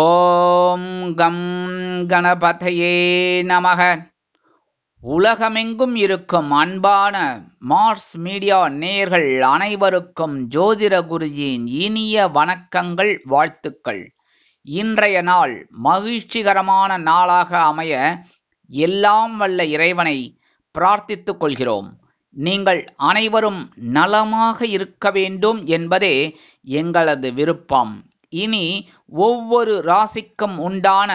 ஓம் come கணபதையே நமக. உலகமெங்கும் இருக்கும் அன்பான மார்ஸ் மீடியா நேயர்கள் அனைவருக்கும் ஜோதிட குருஜியின் இனிய வணக்கங்கள், வாழ்த்துக்கள். இன்றைய நாள் மகிழ்ச்சிகரமான நாளாக அமைய எல்லாம் வல்ல இறைவனை பிரார்த்தித்துக் கொள்கிறோம். நீங்கள் அனைவரும் நலமாக இருக்க வேண்டும் என்பதே எங்களது விருப்பம். இனி ஒவ்வொரு ராசிக்கும் உண்டான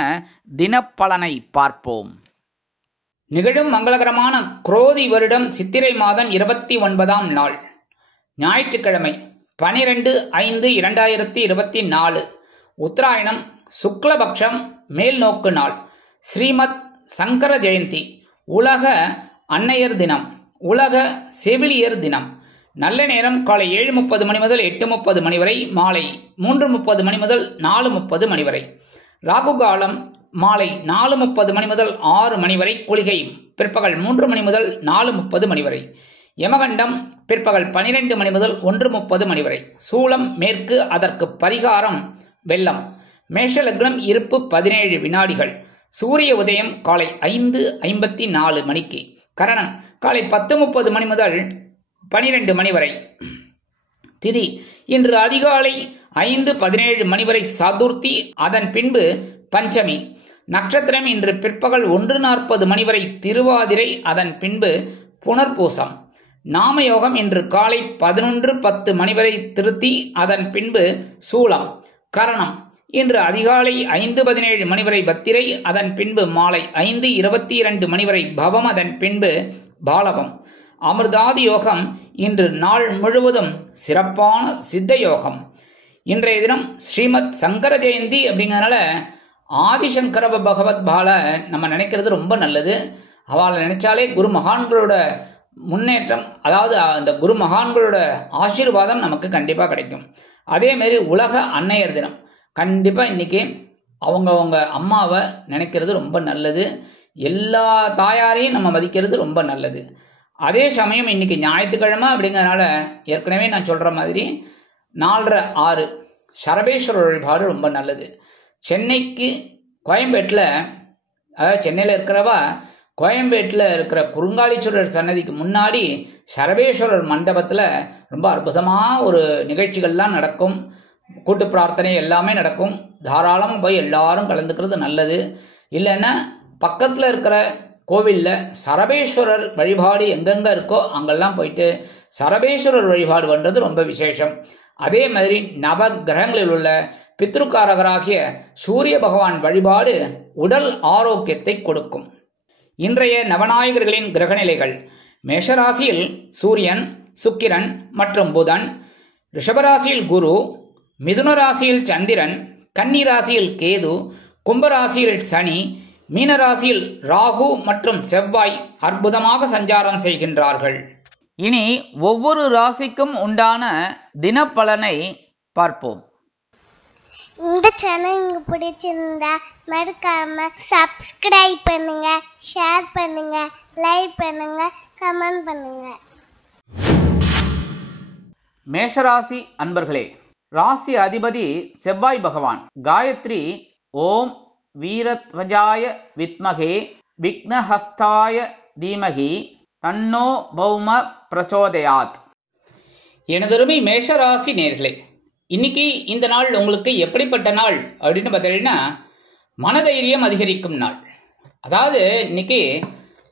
தினப்பலனை பார்ப்போம். நிகழும் மங்களகரமான குரோதி வருடம் சித்திரை மாதம் 29ஆம் நாள் ஞாயிற்றுக்கிழமை 12/5/2024 உத்தராயணம் சுக்லபக்ஷம் மேல்நோக்கு நாள். ஸ்ரீமத் சங்கர ஜெயந்தி, உலக அன்னையர் தினம், உலக செவிலியர் தினம். நல்ல நேரம் காலை 7:30 மணி முதல் 8:30 மணி வரை, மாலை 3:30 மணி முதல் 4:30 மணி வரை. ராகு காலம் மாலை 4:30 மணி முதல் 6 மணி வரை. குளிகை பிற்பகல் 3 மணி முதல் 4:30 மணி வரை. யமகண்டம் பிற்பகல் 12 மணி முதல் 1:30 மணி வரை. சூலம் மேற்கு, அதற்கு பரிகாரம் வெள்ளம். மேஷ லக்னம், இருப்பு 17 வினாடிகள். சூரிய உதயம் காலை 5:54 மணிக்கு. கரணம் காலை 10:30 மணி முதல் 12 மணி வரை. திதி இன்று அதிகாலை 5:17 மணி வரை சதுர்த்தி, அதன் பின்பு பஞ்சமி. நட்சத்திரம் இன்று பிற்பகல் 1:40 மணி வரை திருவாதிரை, அதன் பின்பு புனர்பூசம். நாமயோகம் இன்று காலை 11:10 மணி வரை திருத்தி, அதன் பின்பு சூலம். கரணம் இன்று அதிகாலை 5:17 மணி வரை பத்திரை, அதன் பின்பு மாலை 5:22 மணி வரை பவம், அதன் பின்பு பாலகம். அமிர்தாதி யோகம் இன்று நாள் முழுவதும் சிறப்பான சித்த யோகம். இன்றைய தினம் ஸ்ரீமத் சங்கர ஜெயந்தி அப்படிங்கிறதுனால ஆதிசங்கர பகவத் பால நம்ம நினைக்கிறது ரொம்ப நல்லது. அவளை நினைச்சாலே குரு மகான்களோட முன்னேற்றம், அதாவது அந்த குரு மகான்களோட ஆசீர்வாதம் நமக்கு கண்டிப்பாக கிடைக்கும். அதே மாதிரி உலக அன்னையர் தினம், கண்டிப்பாக இன்னைக்கு அவங்க அம்மாவை நினைக்கிறது ரொம்ப நல்லது. எல்லா தாயாரையும் நம்ம மதிக்கிறது ரொம்ப நல்லது. அதே சமயம் இன்னைக்கு ஞாயிற்றுக்கிழமை அப்படிங்கிறதுனால ஏற்கனவே நான் சொல்ற மாதிரி 4:30 சரபேஸ்வரர் வழிபாடு ரொம்ப நல்லது. சென்னைக்கு கோயம்பேட்டில், அதாவது சென்னையில் இருக்கிறவா கோயம்பேட்டில் இருக்கிற குறுங்காலீஸ்வரர் சன்னதிக்கு முன்னாடி சரபேஸ்வரர் மண்டபத்தில் ரொம்ப அற்புதமாக ஒரு நிகழ்ச்சிகள்லாம் நடக்கும். கூட்டு பிரார்த்தனை எல்லாமே நடக்கும். தாராளமாக போய் எல்லாரும் கலந்துக்கிறது நல்லது. இல்லைன்னா பக்கத்தில் இருக்கிற கோவிலில் சரபேஸ்வரர் வழிபாடு எங்கெங்க இருக்கோ அங்கெல்லாம் போயிட்டு சரபேஸ்வரர் வழிபாடு பண்ணுறது ரொம்ப விசேஷம். அதே மாதிரி நவ கிரகங்களில் உள்ள பித்ருக்காரகராகிய சூரிய பகவான் வழிபாடு உடல் ஆரோக்கியத்தை கொடுக்கும். இன்றைய நவநாயகர்களின் கிரகநிலைகள்: மேஷராசியில் சூரியன், சுக்கிரன் மற்றும் புதன், ரிஷபராசியில் குரு, மிதுன ராசியில் சந்திரன், கன்னி ராசியில் கேது, கும்பராசியில் சனி, மீனராசியில் ராகு மற்றும் செவ்வாய் அற்புதமாக சஞ்சாரம் செய்கின்றார்கள். இனி ஒவ்வொரு ராசிக்கும் உண்டான தினப்பலனை பார்ப்போம். இந்த சேனல் உங்களுக்கு பிடிச்சிருந்தா மறக்காம சப்ஸ்கிரைப் பண்ணுங்க, ஷேர் பண்ணுங்க, லைக் பண்ணுங்க, கமெண்ட் பண்ணுங்க. மேஷராசி அன்பர்களே, ராசி அதிபதி செவ்வாய் பகவான். காயத்ரி ஓம் வீரத்வஜாய வித்மகே விக்னஹஸ்தாய தீமகி தன்னோ பௌம பிரச்சோதயாத். எனதருமை மேஷராசி நேர்களே, இன்னைக்கு இந்த நாள் உங்களுக்கு எப்படிப்பட்ட நாள் அப்படின்னு பார்த்தீங்கன்னா மனதைரியம் அதிகரிக்கும் நாள். அதாவது இன்னைக்கு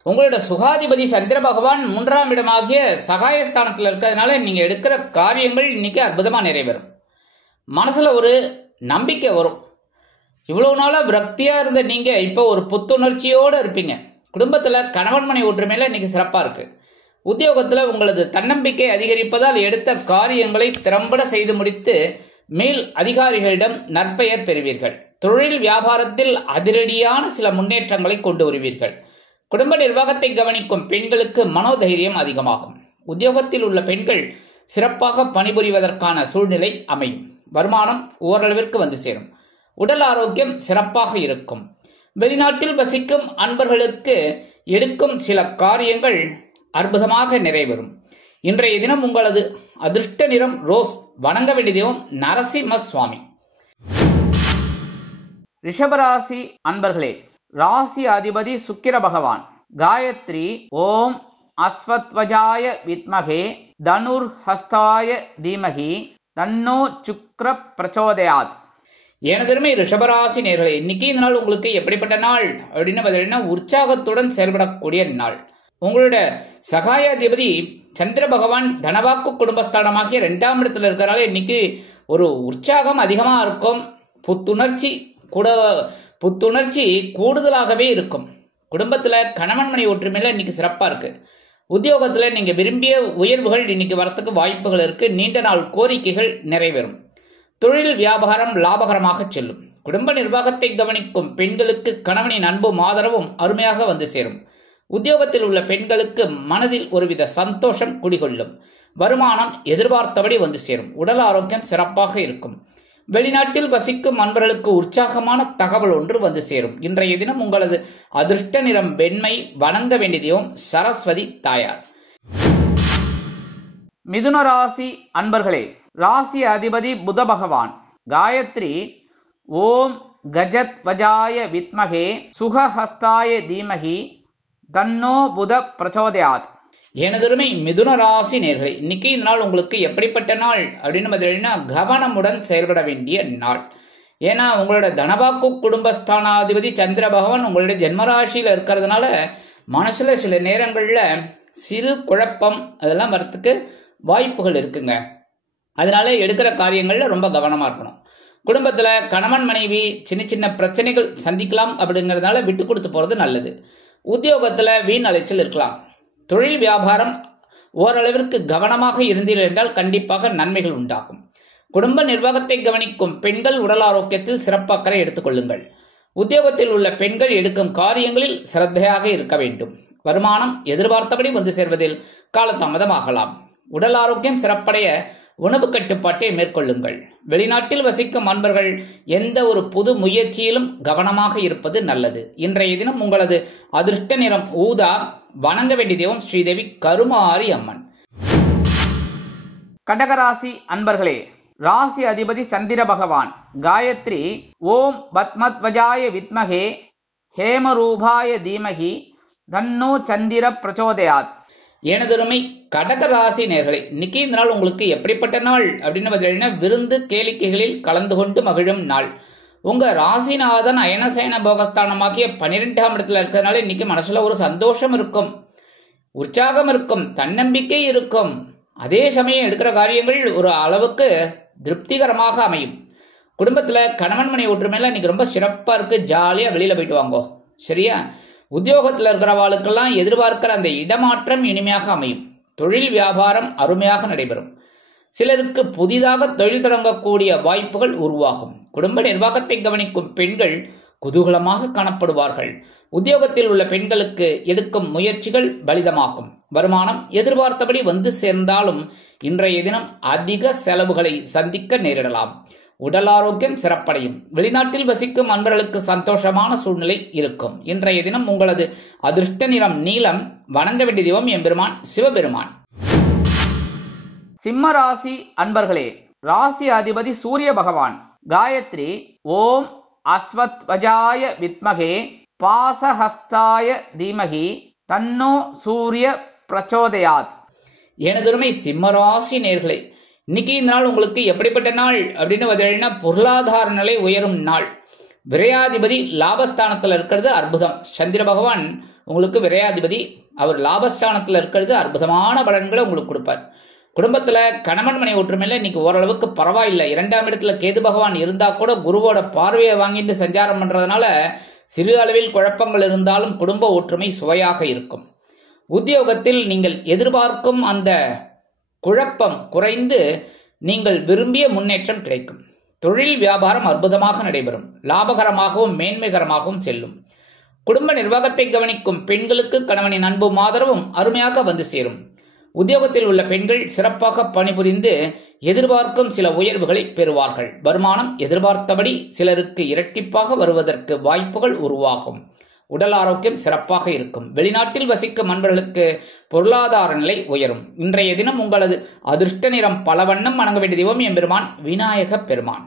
உங்களோட சுகாதிபதி சந்திர பகவான் 3ஆம் இடமாகிய சகாயஸ்தானத்தில் இருக்கிறதுனால நீங்க எடுக்கிற காரியங்கள் இன்னைக்கு அற்புதமா நிறைவேறும். மனசுல ஒரு நம்பிக்கை வரும். இவ்வளவு நாளா விரக்தியா இருந்த நீங்க இப்போ ஒரு புத்துணர்ச்சியோட இருப்பீங்க. குடும்பத்துல கணவன் மனை ஒற்றுமையில இன்னைக்கு சிறப்பா இருக்கு. உத்தியோகத்துல உங்களது தன்னம்பிக்கை அதிகரிப்பதால் எடுத்த காரியங்களை திறம்பட செய்து முடித்து மேல் அதிகாரிகளிடம் நற்பெயர் பெறுவீர்கள். தொழில் வியாபாரத்தில் அதிரடியான சில முன்னேற்றங்களை கொண்டு வருவீர்கள். குடும்ப நிர்வாகத்தை கவனிக்கும் பெண்களுக்கு மனோதைரியம் அதிகமாகும். உத்தியோகத்தில் உள்ள பெண்கள் சிறப்பாக பணிபுரிவதற்கான சூழ்நிலை அமையும். வருமானம் ஓரளவிற்கு வந்து சேரும். உடல் ஆரோக்கியம் சிறப்பாக இருக்கும். வெளிநாட்டில் வசிக்கும் அன்பர்களுக்கு எடுக்கும் சில காரியங்கள் அற்புதமாக நிறைவேறும். இன்றைய தினம் உங்களது அதிர்ஷ்ட நிறம் ரோஸ். வணங்க வேண்டிய தெய்வம் நரசிம்ம சுவாமி. ரிஷபராசி அன்பர்களே, ராசி அதிபதி சுக்கிர பகவான். காயத்ரி ஓம் அஸ்வத்வஜாய வித்மகே தனுர் ஹஸ்தாய தீமகி தன்னோ சுக்ர பிரச்சோதயாத். எனதருமை ரிஷபராசி நேர்களே, இன்னைக்கு இந்த நாள் உங்களுக்கு எப்படிப்பட்ட நாள் அப்படின்னு பார்த்தீங்கன்னா உற்சாகத்துடன் செயல்படக்கூடிய நாள். உங்களோட சகாயாதிபதி சந்திர பகவான் தனவாக்கு குடும்பஸ்தானமாகிய 2ஆம் இடத்துல இருக்கிறனால இன்னைக்கு ஒரு உற்சாகம் அதிகமாக இருக்கும். புத்துணர்ச்சி கூடுதலாகவே இருக்கும். குடும்பத்தில் கணவன் மனைவி ஒற்றுமையில இன்னைக்கு சிறப்பாக இருக்கு. உத்தியோகத்தில் நீங்கள் விரும்பிய உயர்வுகள் இன்னைக்கு வரத்துக்கு வாய்ப்புகள் இருக்கு. நீண்ட நாள் கோரிக்கைகள் நிறைவேறும். தொழில் வியாபாரம் லாபகரமாக செல்லும். குடும்ப நிர்வாகத்தை கவனிக்கும் பெண்களுக்கு கணவனின் அன்பும் ஆதரவும் அருமையாக வந்து சேரும். உத்தியோகத்தில் உள்ள பெண்களுக்கு மனதில் ஒருவித சந்தோஷம் குடிகொள்ளும். வருமானம் எதிர்பார்த்தபடி வந்து சேரும். உடல் ஆரோக்கியம் சிறப்பாக இருக்கும். வெளிநாட்டில் வசிக்கும் அன்பர்களுக்கு உற்சாகமான தகவல் ஒன்று வந்து சேரும். இன்றைய தினம் உங்களது அதிர்ஷ்ட நிறம் வெண்மை. வணங்க வேண்டியதையும் சரஸ்வதி தாயார். மிதுன ராசி அன்பர்களே, ராசி அதிபதி புத பகவான். காயத்ரி ஓம் கஜத் வஜாய வித்மகே சுகஹஸ்தாய தீமகி தன்னோ புத பிரச்சோதயாத். எனதருமை மிதுன ராசி நேர்களே, இன்னைக்கு இந்த நாள் உங்களுக்கு எப்படிப்பட்ட நாள் அப்படின்னு பார்த்தீங்கன்னா கவனமுடன் செயல்பட வேண்டிய நாள். ஏன்னா உங்களோட தனவாக்கு குடும்பஸ்தானாதிபதி சந்திர பகவான் உங்களுடைய ஜென்மராசியில் இருக்கிறதுனால மனசுல சில நேரங்களில் சிறு குழப்பம் அதெல்லாம் வரத்துக்கு வாய்ப்புகள் இருக்குங்க. அதனால எடுக்கிற காரியங்கள்ல ரொம்ப கவனமா இருக்கணும். குடும்பத்துல கணவன் மனைவி சின்ன சின்ன பிரச்சனைகள் சந்திக்கலாம். அப்படிங்கிறதுனால விட்டு கொடுத்து போறது நல்லது. உத்தியோகத்துல வீண் அலைச்சல் இருக்கலாம். தொழில் வியாபாரம் ஓரளவிற்கு கவனமாக இருந்தீர்கள் என்றால் கண்டிப்பாக நன்மைகள் உண்டாகும். குடும்ப நிர்வாகத்தை கவனிக்கும் பெண்கள் உடல் ஆரோக்கியத்தில் சிறப்பு அக்கறை எடுத்துக்கொள்ளுங்கள். உத்தியோகத்தில் உள்ள பெண்கள் எடுக்கும் காரியங்களில் சிரத்தையாக இருக்க வேண்டும். வருமானம் எதிர்பார்த்தபடி வந்து சேர்வதில் காலதாமதமாகலாம். உடல் ஆரோக்கியம் சிறப்படைய உணவு கட்டுப்பாட்டை மேற்கொள்ளுங்கள். வெளிநாட்டில் வசிக்கும் அன்பர்கள் எந்த ஒரு புது முயற்சியிலும் கவனமாக இருப்பது நல்லது. இன்றைய தினம் உங்களது அதிர்ஷ்ட நிறம் ஊதா. வணங்க வேண்டிய தெய்வம் ஸ்ரீதேவி கருமாரி அம்மன். கடகராசி அன்பர்களே, ராசி அதிபதி சந்திர பகவான். காயத்ரி ஓம் பத்மத்வஜாய வித்மகே ஹேமரூபாய தீமகி தன்னோ சந்திர பிரச்சோதயாத். எனதுரிமை கடகராசி நேர்களே, இன்னைக்கு இந்த நாள் உங்களுக்கு எப்படிப்பட்ட நாள் அப்படின்னு பார்த்தீங்கன்னா விருந்து கேளிக்கைகளில் கலந்து கொண்டு மகிழும் நாள். உங்க ராசிநாதன் அயனசயன போகஸ்தானமாகிய 12ஆம் இடத்துல இருக்கிறதுனால இன்னைக்கு மனசுல ஒரு சந்தோஷம் இருக்கும், உற்சாகம் இருக்கும், தன்னம்பிக்கை இருக்கும். அதே சமயம் எடுக்கிற காரியங்கள் ஒரு அளவுக்கு திருப்திகரமாக அமையும். குடும்பத்துல கணவன் மனைவி ஒற்றுமையில இன்னைக்கு ரொம்ப சிறப்பா இருக்கு. ஜாலியா வெளியில போயிட்டு வாங்கோ, சரியா? உத்தியோகத்தில் இருக்கிறவாளுக்கெல்லாம் எதிர்பார்க்கிற அந்த இடமாற்றம் இனிமையாக அமையும். தொழில் வியாபாரம் அருமையாக நடைபெறும். சிலருக்கு புதிதாக தொழில் தொடங்கக்கூடிய வாய்ப்புகள் உருவாகும். குடும்ப நிர்வாகத்தை கவனிக்கும் பெண்கள் குதூகலமாக காணப்படுவார்கள். உத்தியோகத்தில் உள்ள பெண்களுக்கு எடுக்கும் முயற்சிகள் பலிதமாகும். வருமானம் எதிர்பார்த்தபடி வந்து சேர்ந்தாலும் இன்றைய தினம் அதிக செலவுகளை சந்திக்க நேரிடலாம். உடல் ஆரோக்கியம் சிறப்படையும். வெளிநாட்டில் வசிக்கும் அன்பர்களுக்கு சந்தோஷமான சூழ்நிலை இருக்கும். இன்றைய தினம் உங்களது அதிர்ஷ்ட நிறம் நீலம். வணங்க வேண்டிய தெய்வம் எம்பெருமான் சிவபெருமான். சிம்ம ராசி அன்பர்களே, ராசி அதிபதி சூரிய பகவான். காயத்ரி ஓம் அஸ்வத்வஜாய வித்மகே பாசஹஸ்தாய தீமகி தன்னோ சூரிய பிரச்சோதயாத். எனதுரிமை சிம்மராசி நேர்களே, இன்னைக்கு இந்த நாள் உங்களுக்கு எப்படிப்பட்ட நாள் அப்படின்னு பார்த்தீங்கன்னா பொருளாதார நிலை உயரும் நாள். விரையாதிபதி லாபஸ்தானத்தில் இருக்கிறது அற்புதம். சந்திர பகவான் உங்களுக்கு விரையாதிபதி, அவர் லாபஸ்தானத்தில் இருக்கிறது அற்புதமான பலன்களை உங்களுக்கு கொடுப்பார். குடும்பத்துல கணவன் மனைவி ஒற்றுமையில இன்னைக்கு ஓரளவுக்கு பரவாயில்லை. 2ஆம் இடத்துல கேது பகவான் இருந்தா கூட குருவோட பார்வையை வாங்கிட்டு சஞ்சாரம் பண்றதுனால சிறு அளவில் குழப்பங்கள் இருந்தாலும் குடும்ப ஒற்றுமை சுவையாக இருக்கும். உத்தியோகத்தில் நீங்கள் எதிர்பார்க்கும் அந்த குழப்பம் குறைந்து நீங்கள் விரும்பிய முன்னேற்றம் கிடைக்கும். தொழில் வியாபாரம் அற்புதமாக நடைபெறும். லாபகரமாகவும் மேன்மைகரமாகவும் செல்லும். குடும்ப நிர்வாகத்தை கவனிக்கும் பெண்களுக்கு கணவனின் அன்பும் ஆதரவும் அருமையாக வந்து சேரும். உத்தியோகத்தில் உள்ள பெண்கள் சிறப்பாக பணிபுரிந்து எதிர்பார்க்கும் சில உயர்வுகளை பெறுவார்கள். வருமானம் எதிர்பார்த்தபடி சிலருக்கு இரட்டிப்பாக வருவதற்கு வாய்ப்புகள் உருவாகும். உடல் ஆரோக்கியம் சிறப்பாக இருக்கும். வெளிநாட்டில் வசிக்கும் அன்பர்களுக்கு பொருளாதார நிலை உயரும். இன்றைய தினம் உங்களது அதிர்ஷ்ட நிறம் பலவண்ணம். வணங்க வேண்டிய தெய்வம் எம்பெருமான் விநாயக பெருமான்.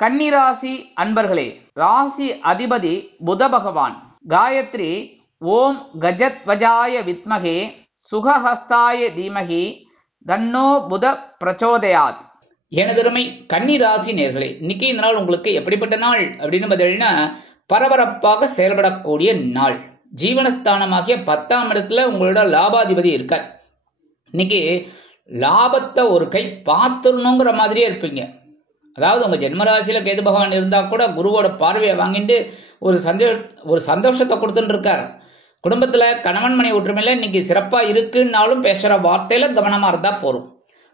கன்னிராசி அன்பர்களே, ராசி அதிபதி புத பகவான். காயத்ரி ஓம் கஜத்வஜாய வித்மகே சுகஹஸ்தாய தீமகி தன்னோ புத பிரச்சோதயாத். எனதருமை கன்னிராசி நேர்களே, இன்னைக்கு இந்த நாள் உங்களுக்கு எப்படிப்பட்ட நாள் அப்படின்னு பார்த்தீங்கன்னா, பரபரப்பாக செயல்படக்கூடிய நாள். ஜீவனஸ்தானமாகிய 10ஆம் இடத்துல உங்களோட லாபாதிபதி இருக்கார். இன்னைக்கு லாபத்தை ஒரு கை பார்த்துடணுங்கிற மாதிரியே இருப்பீங்க. அதாவது உங்க ஜென்மராசியில கேது பகவான் இருந்தா கூட குருவோட பார்வையை வாங்கிட்டு ஒரு சந்தோஷத்தை கொடுத்துட்டு இருக்கார். குடும்பத்துல கணவன் மனை ஒற்றுமையில இன்னைக்கு சிறப்பா இருக்குன்னாலும் பேசுற வார்த்தையில கவனமா இருந்தா போறோம்.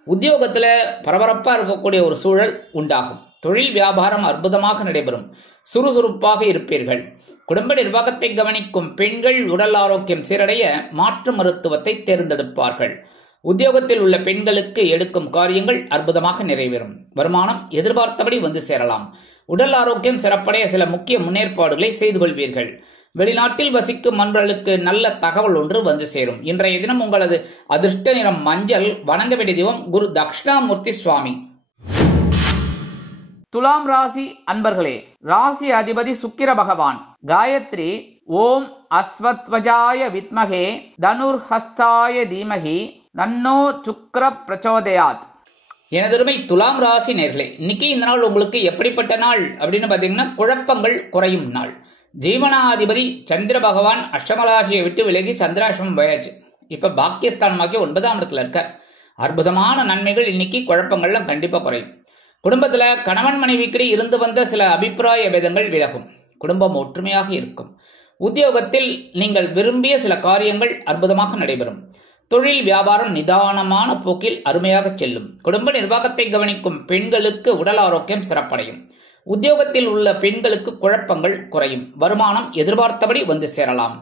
உத்தியோகத்துல பரபரப்பா இருக்கக்கூடிய ஒரு சூழல் உண்டாகும். தொழில் வியாபாரம் அற்புதமாக நடைபெறும். சுறுசுறுப்பாக இருப்பீர்கள். குடும்ப நிர்வாகத்தை கவனிக்கும் பெண்கள் உடல் ஆரோக்கியம் சீரடைய மாற்று மருத்துவத்தை தேர்ந்தெடுப்பார்கள். உத்தியோகத்தில் உள்ள பெண்களுக்கு எடுக்கும் காரியங்கள் அற்புதமாக நிறைவேறும். வருமானம் எதிர்பார்த்தபடி வந்து சேரலாம். உடல் ஆரோக்கியம் சிறப்படைய சில முக்கிய முன்னேற்பாடுகளை செய்து கொள்வீர்கள். வெளிநாட்டில் வசிக்கும் நண்பர்களுக்கு நல்ல தகவல் ஒன்று வந்து சேரும். இன்றைய தினம் உங்களது அதிர்ஷ்ட நிறம் மஞ்சள். வணங்க வேண்டிய தெய்வம் குரு தட்சிணாமூர்த்தி சுவாமி. துலாம் ராசி அன்பர்களே, ராசி அதிபதி சுக்கிர பகவான். காயத்ரி ஓம் அஸ்வத்வஜாய வித்மகே தனுர்ஹஸ்தாய தீமகி தன்னோ சுக்கிர பிரச்சோதயாத். எனதருமை துலாம் ராசி நேர்களே, இன்னைக்கு இந்த நாள் உங்களுக்கு எப்படிப்பட்ட நாள் அப்படின்னு பாத்தீங்கன்னா, குழப்பங்கள் குறையும் நாள். ஜீவனாதிபதி சந்திர பகவான் அஷ்டமராசியை விட்டு விலகி சந்திராசிரமம் போயாச்சு. இப்ப பாக்கியஸ்தானமாக்கி 9ஆம் இடத்துல இருக்கார். அற்புதமான நன்மைகள். இன்னைக்கு குழப்பங்கள்லாம் கண்டிப்பா குறையும். குடும்பத்துல கணவன் மனைவிக்கிடையே இருந்து வந்த சில அபிப்பிராய பேதங்கள் விலகும். குடும்பம் ஒற்றுமையாக இருக்கும். உத்தியோகத்தில் நீங்கள் விரும்பிய சில காரியங்கள் அற்புதமாக நடைபெறும். தொழில் வியாபாரம் நிதானமான போக்கில் அருமையாக செல்லும். குடும்ப நிர்வாகத்தை கவனிக்கும் பெண்களுக்கு உடல் ஆரோக்கியம் சிறப்படையும். உத்தியோகத்தில் உள்ள பெண்களுக்கு குழப்பங்கள் குறையும். வருமானம் எதிர்பார்த்தபடி வந்து சேரலாம்.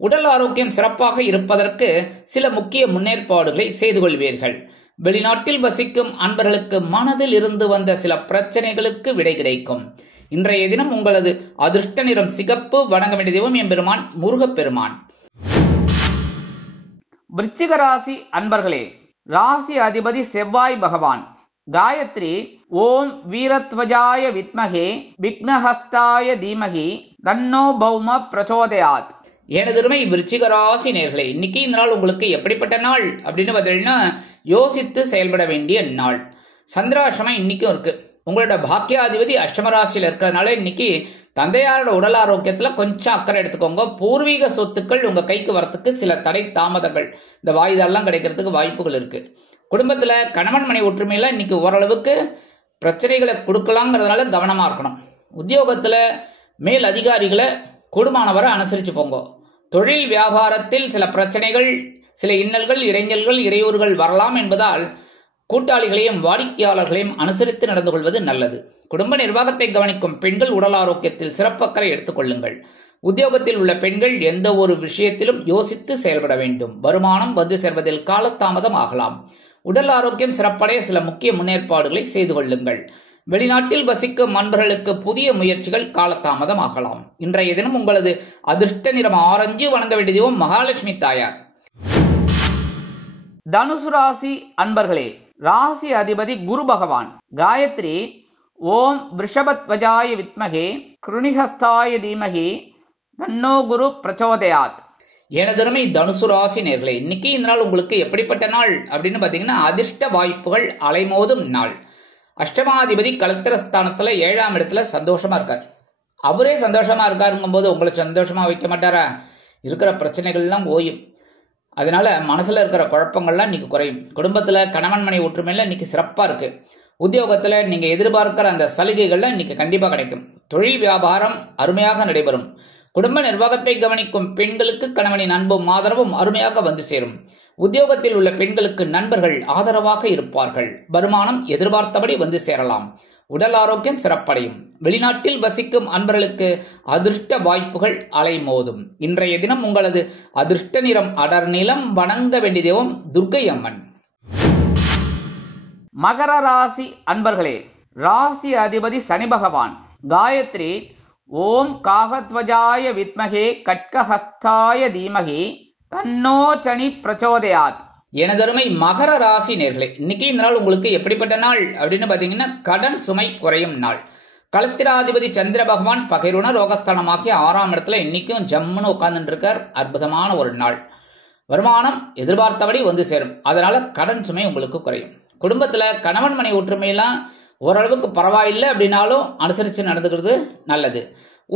உடல் ஆரோக்கியம் சிறப்பாக இருப்பதற்கு சில முக்கிய முன்னேற்பாடுகளை செய்து கொள்வீர்கள். வெளிநாட்டில் வசிக்கும் அன்பர்களுக்கு மனதில் இருந்து வந்த சில பிரச்சனைகளுக்கு விடை கிடைக்கும். இன்றைய தினம் உங்களது அதிர்ஷ்ட நிறம் சிகப்பு. வணங்க வேண்டிய தெய்வம் எம்பெருமான் முருகப்பெருமான். விருச்சிக ராசி அன்பர்களே, ராசி அதிபதி செவ்வாய் பகவான். காயத்ரி ஓம் வீரத்வஜாய வித்மகே விக்னஹஸ்தாய தீமகி தன்னோ பௌம பிரச்சோதயாத். எனதருமை விருச்சிக ராசி நேர்களே, இன்னைக்கு இந்த நாள் உங்களுக்கு எப்படிப்பட்ட நாள் அப்படின்னு பார்த்தீங்கன்னா, யோசித்து செயல்பட வேண்டிய நாள். சந்திராசிரமம் இன்னைக்கும் இருக்கு. உங்களோட பாக்கியாதிபதி அஷ்டமராசியில் இருக்கிறதுனால இன்னைக்கு தந்தையாரோட உடல் ஆரோக்கியத்துல கொஞ்சம் அக்கறை எடுத்துக்கோங்க. பூர்வீக சொத்துக்கள் உங்க கைக்கு வரத்துக்கு சில தடை தாமதங்கள், இந்த வாய்தாலாம் கிடைக்கிறதுக்கு வாய்ப்புகள் இருக்கு. குடும்பத்துல கணவன் மனை ஒற்றுமையில இன்னைக்கு ஓரளவுக்கு பிரச்சனைகளை கொடுக்கலாங்கிறதுனால கவனமா இருக்கணும். உத்தியோகத்துல மேல் அதிகாரிகளை கூடுமானவரை அனுசரிச்சு போங்க. தொழில் வியாபாரத்தில் சில பிரச்சனைகள், சில இன்னல்கள், இடைஞ்சல்கள், இடையூறுகள் வரலாம் என்பதால் கூட்டாளிகளையும் வாடிக்கையாளர்களையும் அனுசரித்து நடந்து கொள்வது நல்லது. குடும்ப நிர்வாகத்தை கவனிக்கும் பெண்கள் உடல் ஆரோக்கியத்தில் சிறப்பக்கறை எடுத்துக் கொள்ளுங்கள். உத்தியோகத்தில் உள்ள பெண்கள் எந்த ஒரு விஷயத்திலும் யோசித்து செயல்பட வேண்டும். வருமானம் வந்து சேர்வதில் காலதாமதம் ஆகலாம். உடல் ஆரோக்கியம் சிறப்படைய சில முக்கிய முன்னேற்பாடுகளை செய்து கொள்ளுங்கள். வெளிநாட்டில் வசிக்கும் நண்பர்களுக்கு புதிய முயற்சிகள் காலதாமதம் ஆகலாம். இன்றைய தினம் உங்களது அதிர்ஷ்ட நிறம் ஆரஞ்சு. வணங்க வேண்டிய தெய்வம் மகாலட்சுமி தாயார். தனுசு ராசி அன்பர்களே, ராசி அதிபதி குரு பகவான். காயத்ரி ஓம் விருஷபத்வஜாய வித்மகே கிருணிஹஸ்தாய தீமகி தன்னோ குரு பிரச்சோதயாத். எனதருமை தனுசு ராசி நேர்களே, இன்னைக்கு இந்த நாள் உங்களுக்கு எப்படிப்பட்ட நாள் அப்படின்னு பாத்தீங்கன்னா, அதிர்ஷ்ட வாய்ப்புகள் அலைமோதும் நாள். அஷ்டமாதிபதி கலத்திரஸ்தானத்துல 7ஆம் இடத்துல சந்தோஷமா இருக்கார். அவரே சந்தோஷமா இருக்காருங்கும் போது உங்களை சந்தோஷமா வைக்க மாட்டாரா? இருக்கிற பிரச்சனைகள் எல்லாம் ஓயும். அதனால மனசுல இருக்கிற குழப்பங்கள்லாம் இன்னைக்கு குறையும். குடும்பத்துல கணவன் மனை ஒற்றுமையில இன்னைக்கு சிறப்பா இருக்கு. உத்தியோகத்துல நீங்க எதிர்பார்க்கிற அந்த சலுகைகள்லாம் இன்னைக்கு கண்டிப்பா கிடைக்கும். தொழில் வியாபாரம் அருமையாக நடைபெறும். குடும்ப நிர்வாகத்தை கவனிக்கும் பெண்களுக்கு கணவனின் அன்பும் ஆதரவும் அருமையாக வந்து சேரும். உத்தியோகத்தில் உள்ள பெண்களுக்கு நண்பர்கள் ஆதரவாக இருப்பார்கள். வருமானம் எதிர்பார்த்தபடி வந்து சேரலாம். உடல் ஆரோக்கியம் சிறப்படையும். வெளிநாட்டில் வசிக்கும் அன்பர்களுக்கு அதிர்ஷ்ட வாய்ப்புகள் அலைமோதும். இன்றைய தினம் உங்களது அதிர்ஷ்ட நிறம் அடர் நிலம். வணங்க வேண்டிய தெய்வம் துர்க்கை அம்மன். மகர ராசி அன்பர்களே, ராசி அதிபதி சனி பகவான். காயத்ரி ஓம் காகத்வஜாய வித்மகே கட்கஹஸ்தாய தீமகி தன்னோ சனி பிரச்சோதயாத். எனதருமை மகர ராசி நேர்களே, இன்னைக்கு இந்த நாள் உங்களுக்கு எப்படிப்பட்ட நாள் அப்படின்னு பாத்தீங்கன்னா, கடன் சுமை குறையும் நாள். களத்திராதிபதி சந்திர பகவான் பகைருண ரோகஸ்தானமாகிய 6ஆம் இடத்துல இன்னைக்கும் ஜம்முன்னு உட்கார்ந்துட்டு இருக்கார். அற்புதமான ஒரு நாள். வருமானம் எதிர்பார்த்தபடி வந்து சேரும். அதனால கடன் சுமை உங்களுக்கு குறையும். குடும்பத்துல கணவன் மனை ஒற்றுமையெல்லாம் ஓரளவுக்கு பரவாயில்லை அப்படின்னாலும் அனுசரித்து நடந்துக்கிறது நல்லது.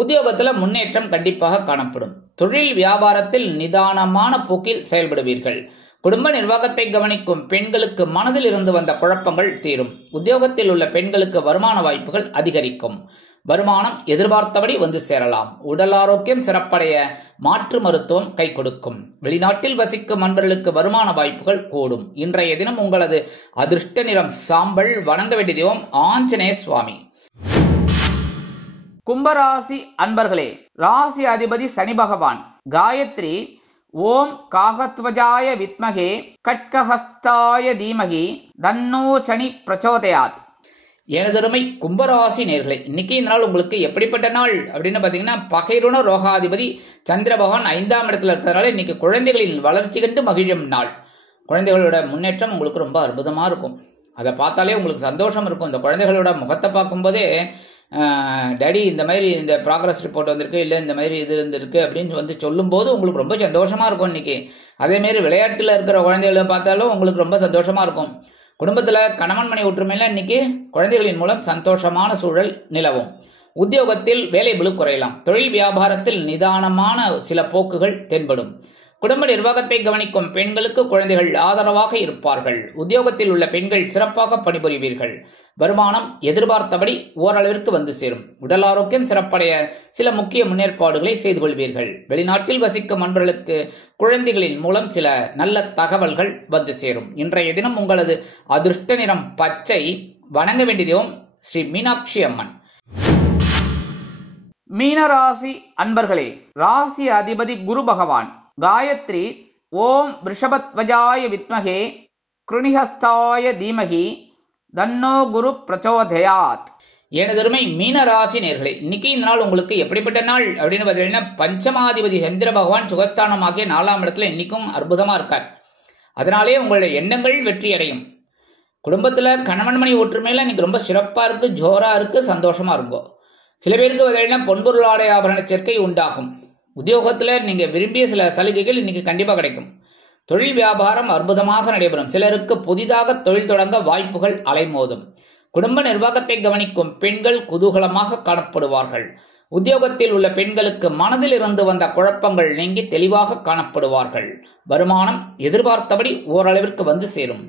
உத்தியோகத்துல முன்னேற்றம் கண்டிப்பாக காணப்படும். தொழில் வியாபாரத்தில் நிதானமான போக்கில் செயல்படுவீர்கள். குடும்ப நிர்வாகத்தை கவனிக்கும் பெண்களுக்கு மனதில் இருந்து வந்த குழப்பங்கள் தீரும். உத்தியோகத்தில் உள்ள பெண்களுக்கு வருமான வாய்ப்புகள் அதிகரிக்கும். வருமானம் எதிர்பார்த்தபடி வந்து சேரலாம். உடல் ஆரோக்கியம் சிறப்படைய மாற்று மருத்துவம் கை கொடுக்கும். வெளிநாட்டில் வசிக்கும் அன்பர்களுக்கு வருமான வாய்ப்புகள் கூடும். இன்றைய தினம் உங்களது அதிர்ஷ்ட நிறம் சாம்பல். வணங்க வேண்டிய தெய்வம் ஆஞ்சநேய சுவாமி. கும்பராசி அன்பர்களே, ராசி அதிபதி சனி பகவான். காயத்ரி ஓம் காகத்வஜாய வித்மகே கட்கஹஸ்தாய தீமகி தன்னோ சனி பிரச்சோதயாத். எனதருமை கும்பராசி நேர்களே, இன்னைக்கு இந்த நாள் உங்களுக்கு எப்படிப்பட்ட நாள் அப்படின்னு பாத்தீங்கன்னா, பகைருண ரோகாதிபதி சந்திர பகவான் 5ஆம் இடத்துல இருக்கிறதுனால இன்னைக்கு குழந்தைகளின் வளர்ச்சி கண்டு மகிழும் நாள். குழந்தைகளோட முன்னேற்றம் உங்களுக்கு ரொம்ப அற்புதமா இருக்கும். அதை பார்த்தாலே உங்களுக்கு சந்தோஷம் இருக்கும். இந்த குழந்தைகளோட முகத்தை பார்க்கும்போதே டேடி இந்த மாதிரி இந்த ப்ராக்ரஸ் ரிப்போர்ட் வந்திருக்கு, இல்லை இந்த மாதிரி இது இருந்திருக்கு அப்படின்னு வந்து சொல்லும்போது உங்களுக்கு ரொம்ப சந்தோஷமா இருக்கும் இன்னைக்கு. அதேமாரி விளையாட்டில் இருக்கிற குழந்தைகளை பார்த்தாலும் உங்களுக்கு ரொம்ப சந்தோஷமா இருக்கும். குடும்பத்தில் கணவன் மனை ஒற்றுமையில இன்னைக்கு குழந்தைகளின் மூலம் சந்தோஷமான சூழல் நிலவும். உத்தியோகத்தில் வேலை பளு குறையலாம். தொழில் வியாபாரத்தில் நிதானமான சில போக்குகள் தென்படும். குடும்ப நிர்வாகத்தை கவனிக்கும் பெண்களுக்கு குழந்தைகள் ஆதரவாக இருப்பார்கள். உத்தியோகத்தில் உள்ள பெண்கள் சிறப்பாக பணிபுரிவீர்கள். வருமானம் எதிர்பார்த்தபடி ஓரளவிற்கு வந்து சேரும். உடல் ஆரோக்கியம் சிறப்படைய சில முக்கிய முன்னேற்பாடுகளை செய்து கொள்வீர்கள். வெளிநாட்டில் வசிக்கும் அன்பர்களுக்கு குழந்தைகளின் மூலம் சில நல்ல தகவல்கள் வந்து சேரும். இன்றைய தினம் உங்களது அதிர்ஷ்ட நிறம் பச்சை. வணங்க வேண்டிய தெய்வம் ஸ்ரீ மீனாட்சி அம்மன். மீனராசி அன்பர்களே, ராசி அதிபதி குரு பகவான். காயத்ரி ஓம் ரிஷபத்வஜாய வித்மகே கிருணிஹஸ்தாய தீமகி தன்னோ குரு பிரச்சோதயாத். எனதருமை மீனராசி நேர்களே, இன்னைக்கு இந்த நாள் உங்களுக்கு எப்படிப்பட்ட நாள் அப்படின்னு பார்த்தீங்கன்னா, பஞ்சமாதிபதி சந்திர பகவான் சுகஸ்தானம் ஆகிய 4ஆம் இடத்துல இன்னைக்கும் அற்புதமா இருக்கார். அதனாலே உங்களுடைய எண்ணங்கள் வெற்றி அடையும். குடும்பத்துல கணவன் மனை ஒற்றுமையில இன்னைக்கு ரொம்ப சிறப்பா இருக்கு, ஜோரா இருக்கு, சந்தோஷமா இருக்கும். சில பேருக்கு பார்த்தீங்கன்னா பொன்பொருள் ஆடை ஆபரண சேர்க்கை உண்டாகும். உத்தியோகத்துல நீங்க விரும்பிய சில சலுகைகள் இன்னைக்கு கண்டிப்பா கிடைக்கும். தொழில் வியாபாரம் அற்புதமாக நடைபெறும். சிலருக்கு புதிதாக தொழில் தொடங்க வாய்ப்புகள் அலைமோதும். குடும்ப நிர்வாகத்தை கவனிக்கும் பெண்கள் குதூகலமாக காணப்படுவார்கள். உத்தியோகத்தில் உள்ள பெண்களுக்கு மனதில் இருந்து வந்த குழப்பங்கள் நீங்கி தெளிவாக காணப்படுவார்கள். வருமானம் எதிர்பார்த்தபடி ஓரளவிற்கு வந்து சேரும்.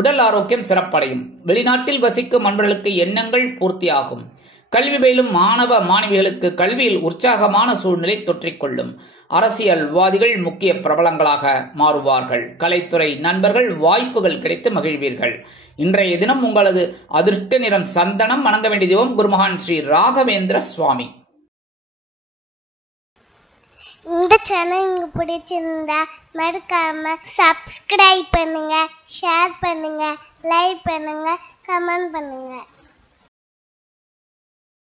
உடல் ஆரோக்கியம் சிறப்படையும். வெளிநாட்டில் வசிக்கும் அன்பர்களுக்கு எண்ணங்கள் பூர்த்தியாகும். கல்வி பயிலும் மாணவ மாணவிகளுக்கு கல்வியில் உற்சாகமான சூழ்நிலை தொற்றிக்கொள்ளும். அரசியல்வாதிகள் முக்கிய பிரபலங்களாக மாறுவார்கள். கலைத்துறை நண்பர்கள் வாய்ப்புகள் கிடைத்து மகிழ்வீர்கள். இன்றைய தினம் உங்களது அதிர்ஷ்ட நிறம் சந்தனம். வணங்க வேண்டிய தெய்வம் குருமகான் ஸ்ரீ ராகவேந்திர சுவாமி. இந்த சேனல் உங்களுக்கு பிடிச்சிருந்தா மறக்காம சப்ஸ்கிரைப் பண்ணுங்க, ஷேர் பண்ணுங்க, லைக் பண்ணுங்க, கமெண்ட் பண்ணுங்க.